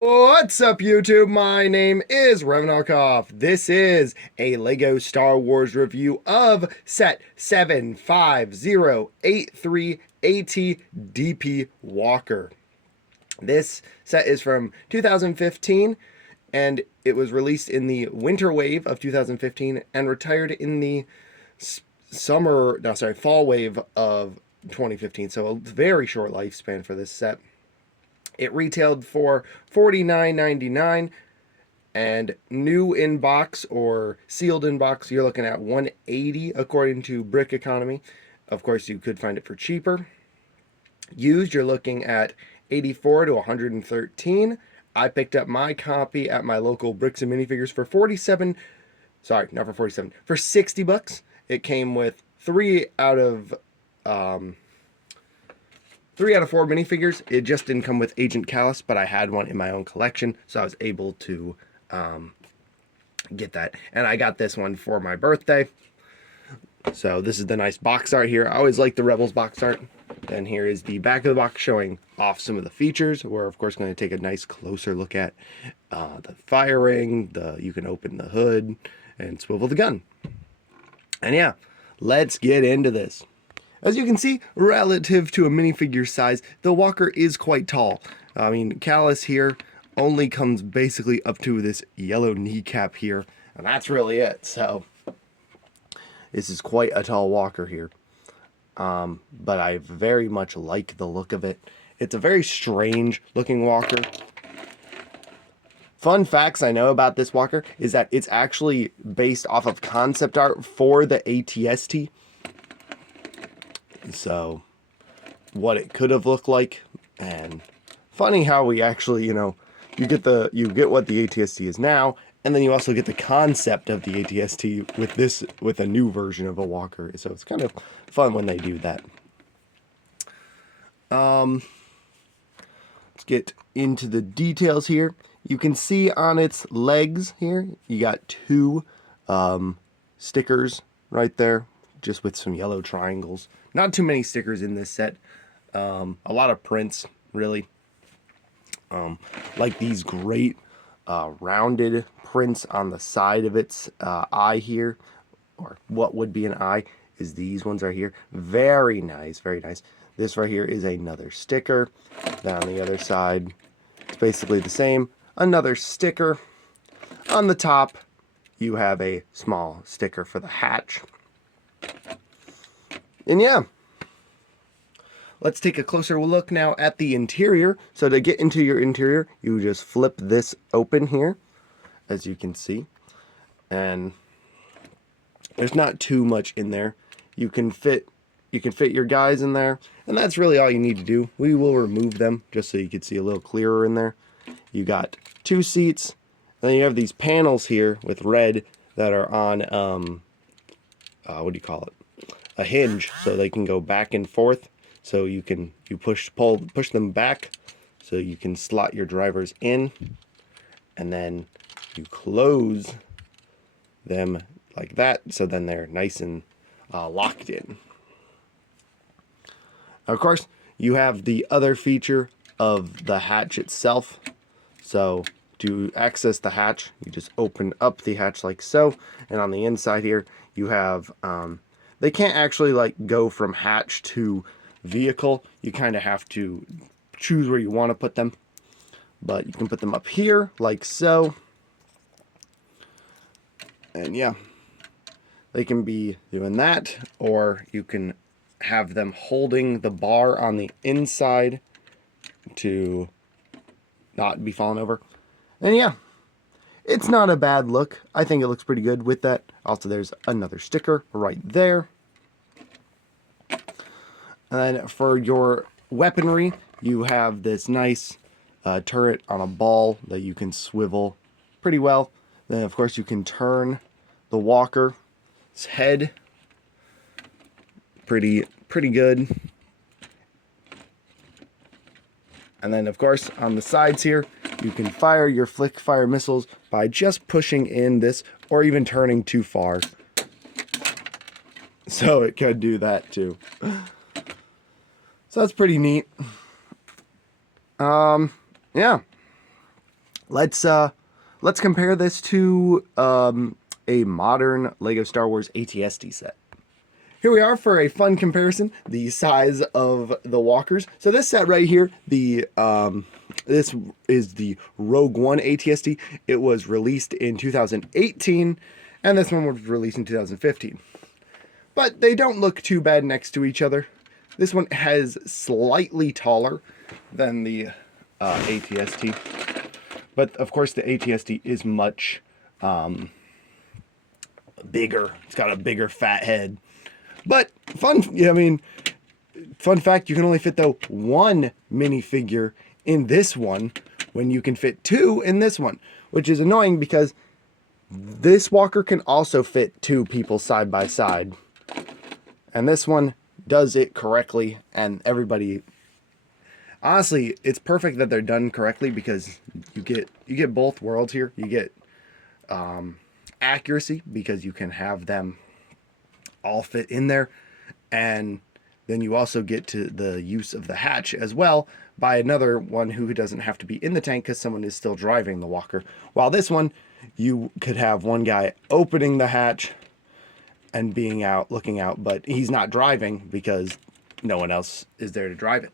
What's up, YouTube? My name is Revnarkov. This is a LEGO Star Wars review of set 75083 AT DP Walker. This set is from 2015 and it was released in the winter wave of 2015 and retired in the fall wave of 2015. So a very short lifespan for this set. It retailed for $49.99, and new in box or sealed in box, you're looking at $180 according to Brick Economy. Of course, you could find it for cheaper. Used, you're looking at $84 to $113. I picked up my copy at my local Bricks and Minifigures for 47. Sorry, not for 47. For 60 bucks. It came with um, 3 out of 4 minifigures. It just didn't come with Agent Kallus, but I had one in my own collection, so I was able to get that. And I got this one for my birthday. So this is the nice box art here. I always like the Rebels box art. And here is the back of the box showing off some of the features. We're of course going to take a nice closer look at the firing. You can open the hood and swivel the gun. And yeah, let's get into this. As you can see, relative to a minifigure size, the Walker is quite tall. I mean, Kallus here only comes basically up to this yellow kneecap here, and that's really it. So this is quite a tall Walker here. But I very much like the look of it. It's a very strange looking Walker. Fun facts I know about this Walker is that it's actually based off of concept art for the ATST. So what it could have looked like, and funny how we actually, you get what the ATST is now, and then you also get the concept of the ATST with a new version of a Walker. So it's kind of fun when they do that. Let's get into the details here. You can see on its legs here, you got two stickers right there, just with some yellow triangles. Not too many stickers in this set. A lot of prints, really. Like these great rounded prints on the side of its eye here, or what would be an eye, is these ones right here. Very nice, very nice. This right here is another sticker. Then on the other side, it's basically the same. Another sticker. On the top, you have a small sticker for the hatch. And yeah, let's take a closer look now at the interior. So to get into your interior, you just flip this open here, as you can see. And there's not too much in there. You can fit your guys in there, and that's really all you need to do. We will remove them just so you can see a little clearer in there. You got 2 seats. Then you have these panels here with red that are on what do you call it? A hinge, so they can go back and forth. So you push them back, so you can slot your drivers in, and then you close them like that, so then they're nice and locked in. Of course, you have the other feature of the hatch itself. So to access the hatch, you just open up the hatch like so, and on the inside here, you have they can't actually like go from hatch to vehicle. You kind of have to choose where you want to put them, but you can put them up here like so. And yeah, they can be doing that, or you can have them holding the bar on the inside to not be falling over. And yeah, it's not a bad look. I think it looks pretty good with that. Also, there's another sticker right there. And then for your weaponry, you have this nice turret on a ball that you can swivel pretty well. Then, of course, you can turn the Walker's head pretty good. And then, of course, on the sides here, you can fire your flick fire missiles by just pushing in this, or even turning too far. So it could do that too. So that's pretty neat. Yeah. let's compare this to a modern Lego Star Wars AT-ST set. Here we are for a fun comparison, the size of the walkers. So this set right here, this is the Rogue One AT-ST. It was released in 2018, and this one was released in 2015. But they don't look too bad next to each other. This one has slightly taller than the AT-ST. But of course the AT-ST is much bigger. It's got a bigger fat head. But fun fact, you can only fit though one minifigure in this one when you can fit two in this one, which is annoying because this walker can also fit two people side by side. And this one does it correctly, and everybody, honestly, it's perfect that they're done correctly because you get both worlds here. You get accuracy because you can have them all fit in there, and then you also get to the use of the hatch as well by another one who doesn't have to be in the tank because someone is still driving the walker. While this one, you could have one guy opening the hatch and being out, looking out, but he's not driving because no one else is there to drive it.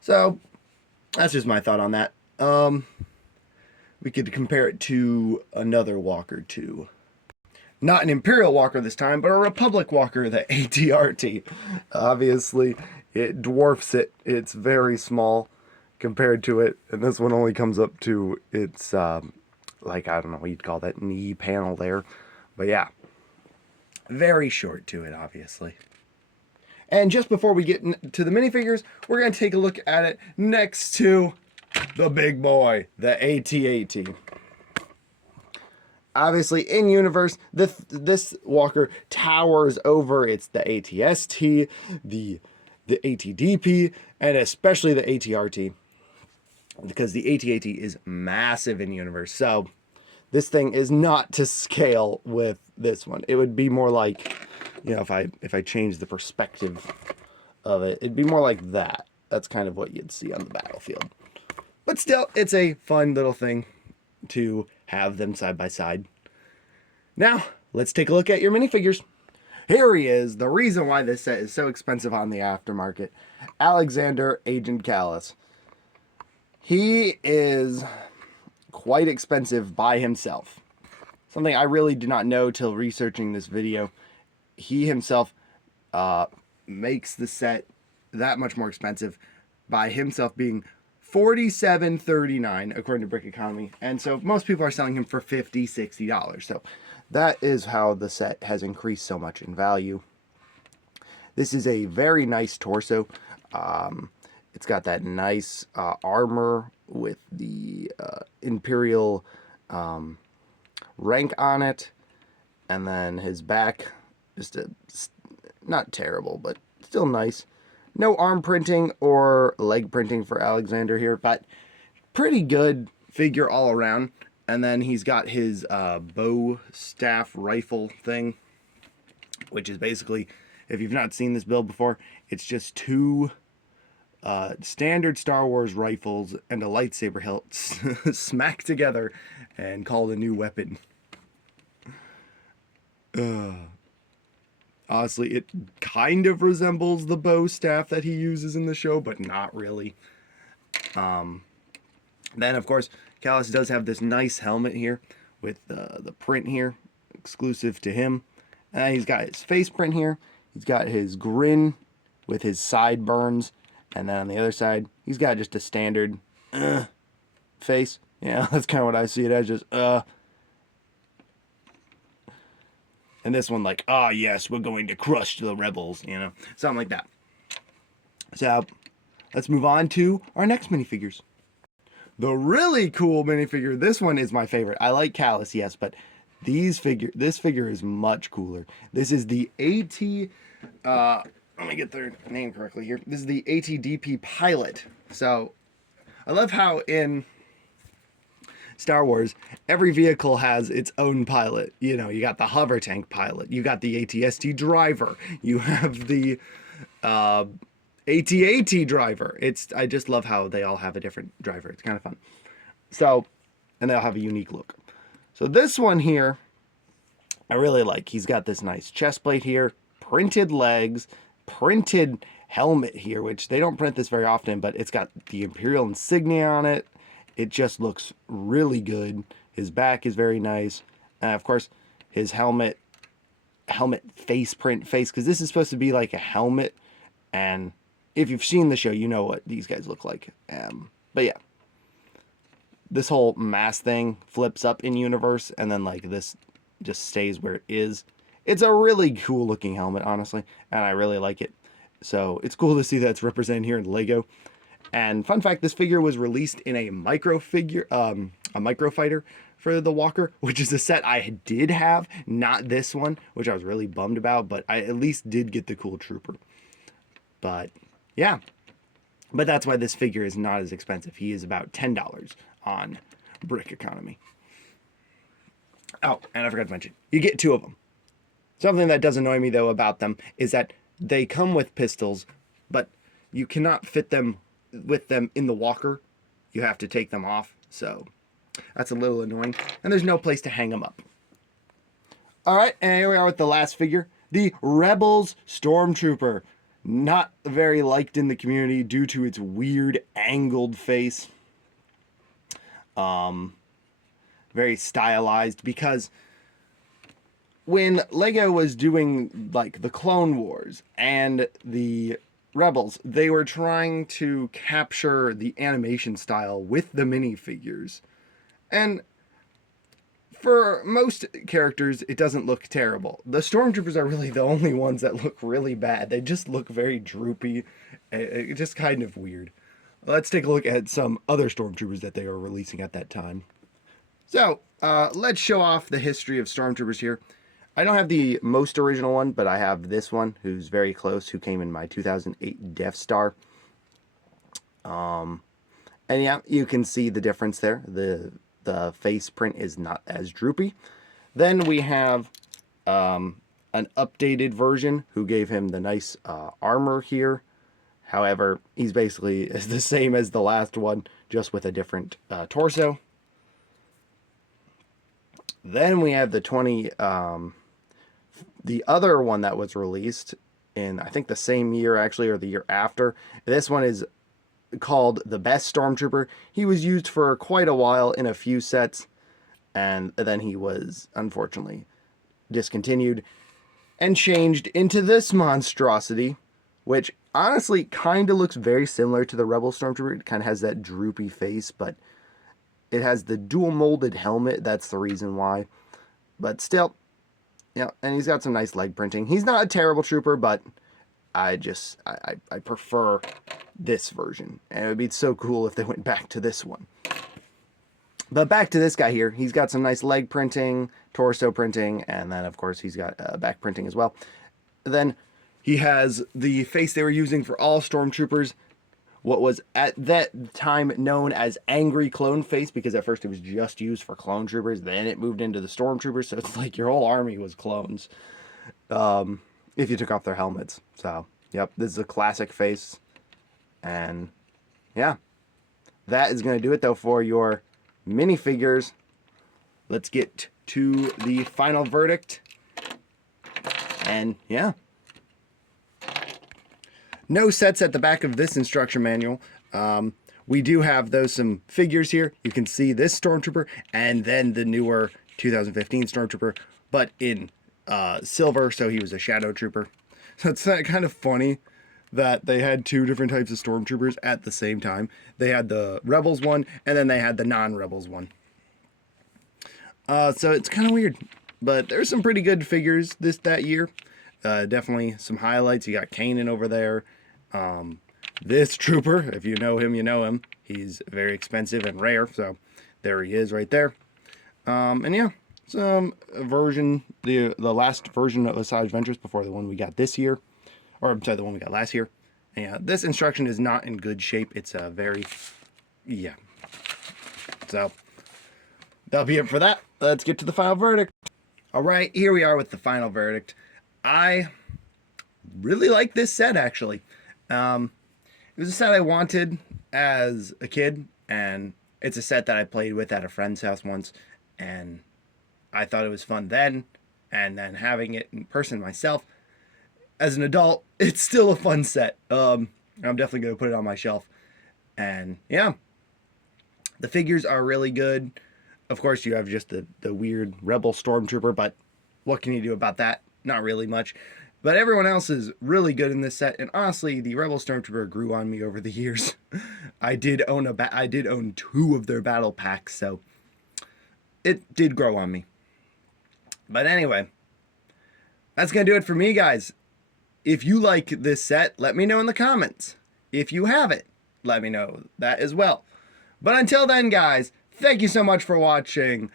So that's just my thought on that. We could compare it to another walker too. Not an Imperial walker this time, but a Republic walker, the AT-RT. Obviously, it dwarfs it. It's very small compared to it, and this one only comes up to its, like, I don't know what you'd call that, knee panel there. But yeah, very short to it, obviously. And just before we get to the minifigures, we're going to take a look at it next to the big boy, the AT-AT. Obviously, in universe, this walker towers over it's the AT-ST, the AT-DP, and especially the AT-RT, because the AT-AT is massive in universe. So this thing is not to scale with this one. It would be more like, you know, if I change the perspective of it, it'd be more like that. That's kind of what you'd see on the battlefield. But still, it's a fun little thing to have them side by side. Now, let's take a look at your minifigures. Here he is, the reason why this set is so expensive on the aftermarket. Alexander Agent Kallus. He is quite expensive by himself. Something I really did not know till researching this video. He himself makes the set that much more expensive by himself being $47.39 according to Brick Economy, and so most people are selling him for $50-$60. So that is how the set has increased so much in value. This is a very nice torso. It's got that nice armor with the Imperial rank on it, and then his back, just not terrible, but still nice. No arm printing or leg printing for Alexander here, but pretty good figure all around. And then he's got his bow staff rifle thing, which is basically, if you've not seen this build before, it's just two standard Star Wars rifles and a lightsaber hilt smacked together and called a new weapon. Honestly, it kind of resembles the bow staff that he uses in the show, but not really. Then, of course, Kallus does have this nice helmet here with the print here, exclusive to him. He's got his face print here. He's got his grin with his sideburns. And then on the other side, he's got just a standard face. Yeah, that's kind of what I see it as, just And this one like, ah, yes, we're going to crush the rebels, you know, something like that. So let's move on to our next minifigures. The really cool minifigure, this one is my favorite. I like Kallus, yes, but this figure is much cooler. This is the let me get their name correctly here. This is the AT-DP Pilot. So I love how in Star Wars, every vehicle has its own pilot. You know, you got the hover tank pilot, you got the AT-ST driver, you have the AT-AT driver. I just love how they all have a different driver. It's kind of fun. So, and they'll have a unique look. So this one here, I really like. He's got this nice chest plate here, printed legs, printed helmet here, which they don't print this very often, but it's got the Imperial insignia on it. It just looks really good. His back is very nice. And of course, his helmet face print face, because this is supposed to be like a helmet. And if you've seen the show, you know what these guys look like. But yeah, this whole mask thing flips up in universe, and then like this just stays where it is. It's a really cool looking helmet, honestly, and I really like it. So it's cool to see that it's represented here in Lego. And fun fact, this figure was released in a micro fighter for the Walker, which is a set I did have, not this one, which I was really bummed about, but I at least did get the cool trooper. But yeah, but that's why this figure is not as expensive. He is about $10 on Brick Economy. Oh, and I forgot to mention, you get 2 of them. Something that does annoy me, though, about them is that they come with pistols, but you cannot fit them with them in the Walker. You have to take them off, so that's a little annoying. And there's no place to hang them up. All right, and here we are with the last figure, the Rebels Stormtrooper. Not very liked in the community due to its weird angled face. Very stylized, because when Lego was doing like the Clone Wars and the Rebels, they were trying to capture the animation style with the minifigures. And for most characters, it doesn't look terrible. The Stormtroopers are really the only ones that look really bad. They just look very droopy, just kind of weird. Let's take a look at some other Stormtroopers that they were releasing at that time. So, let's show off the history of Stormtroopers here. I don't have the most original one, but I have this one, who's very close, who came in my 2008 Death Star. And yeah, you can see the difference there. The face print is not as droopy. Then we have an updated version who gave him the nice armor here. However, he's basically the same as the last one, just with a different torso. Then we have the other one that was released in, I think, the same year, actually, or the year after. This one is called the Best Stormtrooper. He was used for quite a while in a few sets, and then he was, unfortunately, discontinued and changed into this monstrosity, which honestly kind of looks very similar to the Rebel Stormtrooper. It kind of has that droopy face, but it has the dual molded helmet. That's the reason why. But still, yeah, and he's got some nice leg printing. He's not a terrible trooper, but I prefer this version. And it would be so cool if they went back to this one. But back to this guy here. He's got some nice leg printing, torso printing, and then, of course, he's got back printing as well. Then he has the face they were using for all Stormtroopers, what was at that time known as Angry Clone Face, because at first it was just used for clone troopers, then it moved into the Stormtroopers, so it's like your whole army was clones, if you took off their helmets. So, yep, this is a classic face, and yeah, that is going to do it, though, for your minifigures. Let's get to the final verdict, and yeah. No sets at the back of this instruction manual. We do have, though, some figures here. You can see this Stormtrooper and then the newer 2015 Stormtrooper, but in silver, so he was a Shadow Trooper. So it's kind of funny that they had 2 different types of Stormtroopers at the same time. They had the Rebels one, and then they had the non-Rebels one. So it's kind of weird, but there's some pretty good figures that year. Definitely some highlights. You got Kanan over there. This trooper, if you know him, you know him. He's very expensive and rare, so there he is right there. And yeah, some version, the last version of Asajj Ventress before the one we got this year. Or, I'm sorry, the one we got last year. And yeah, this instruction is not in good shape. It's a very, yeah. So, that'll be it for that. Let's get to the final verdict. All right, here we are with the final verdict. I really like this set, actually. It was a set I wanted as a kid, and It's a set that I played with at a friend's house once, and I thought it was fun then, and then having it in person myself as an adult, it's still a fun set. I'm definitely going to put it on my shelf. And yeah, the figures are really good. Of course, you have just the weird Rebel Stormtrooper, but what can you do about that? Not really much. But everyone else is really good in this set, and honestly, the Rebel Stormtrooper grew on me over the years. I did own 2 of their battle packs, so it did grow on me. But anyway, that's gonna do it for me, guys. If you like this set, let me know in the comments. If you have it, let me know that as well. But until then, guys, thank you so much for watching.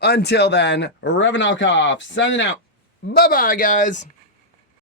Until then, Revan Alkoff signing out. Bye-bye, guys.